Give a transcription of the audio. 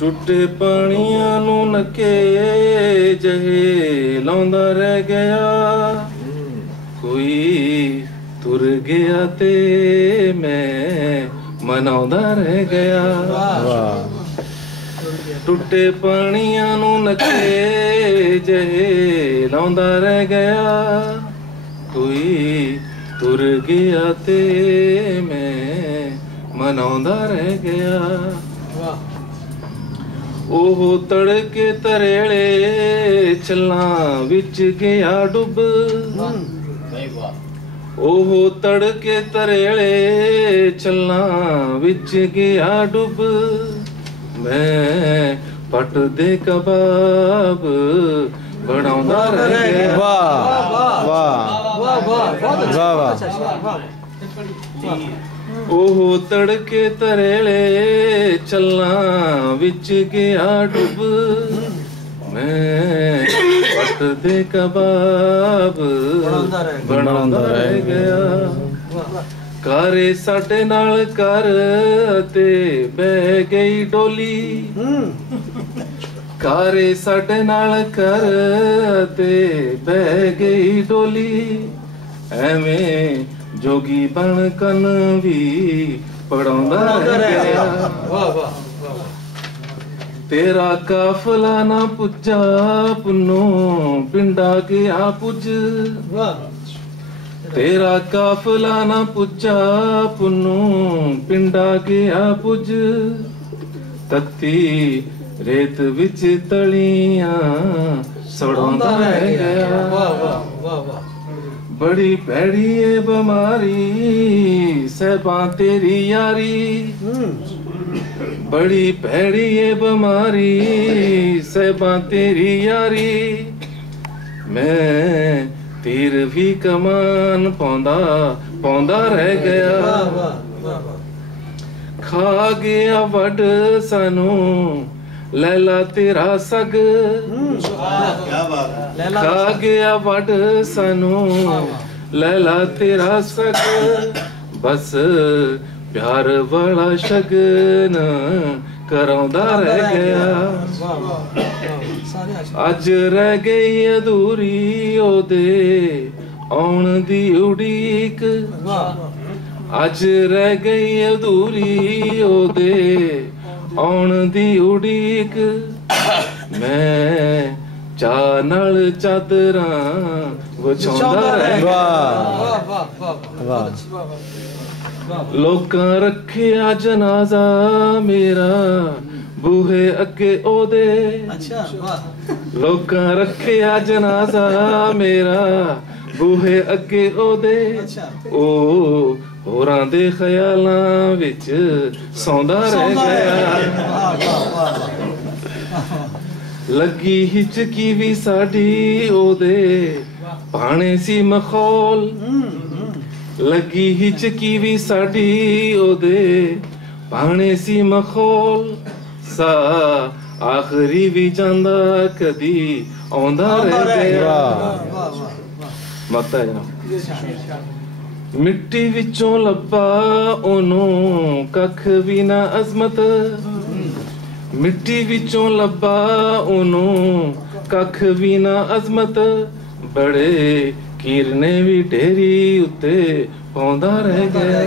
टूटे पानियां नू नके जहे लाउंदा रह गया, कोई तुर गया ते मैं मनाउंदा रह गया। टूटे पानियां नू नके जहे लाउंदा रह गया, कोई तुर गया ते मैं मनाउंदा रह गया। ओह तड़के तरेले चलां विच गया डुब, ओह तड़के तरेले चलां विच गया डुब, मैं पट दे कबाब बनाउंदा रह गया। वाह वाह वाह वाह। ओह तड़के तरेले चलां विच गया डुब, मैं पट दे कबाब बनाउंदा रह गया। कारे साडे नाल कर ते बह गई डोली, कारे साडे नाल कर ते बह गई डोली, एवें जोगी बन कन भी पढ़ाउंदा रह गया। तेरा काफला ना पुज्जा पुन्नो पिंडा गया पुज, तेरा काफला ना पुज्जा पुन्नो पिंडा गया पुज, तत्ती रेत विच तलियां सड़ाउंदा रह गया। बड़ी भैड़ी है बीमारी सहबा तेरी यारी, बड़ी भैड़ी है बीमारी सहबा तेरी यारी, मैं तीर भी कमान पौंदा पौंदा रह गया। खा गया वड सानू लैला तेरा सग, खा गया वड सानू लैला तेरा सग, बस प्यार वाला शगन कराउंदा रह गया। अज रह गई अधूरी ओदे आउण दी उड़ीक, अज रह गई अधूरी ओदे आउण दी उड़ीक, मैं चा नाल चादरां विछाउंदा रह गया। लोकां रखिया जनाजा मेरा बूहे अगे ओदे, लोकां रखिया जनाजा मेरा बूहे अगे ओदे, ओ होरां दे ख्यालां विच सौंदा रह गया। लगी हिचकी भी साडी ओदे पाने सी मखौल, लगी हिचकी भी साडी ओदे पाने सी मखौल, सा आखरी भी जांदा कदी आउंदा रह गया। माता जी मिट्टी विचों लब्बा ओनू कख भी ना अजमत, मिट्टी विचों लब्बा ओनू कख भी ना अजमत, बड़े कीरने भी ढेरी उत्ते पौंदा रह गया।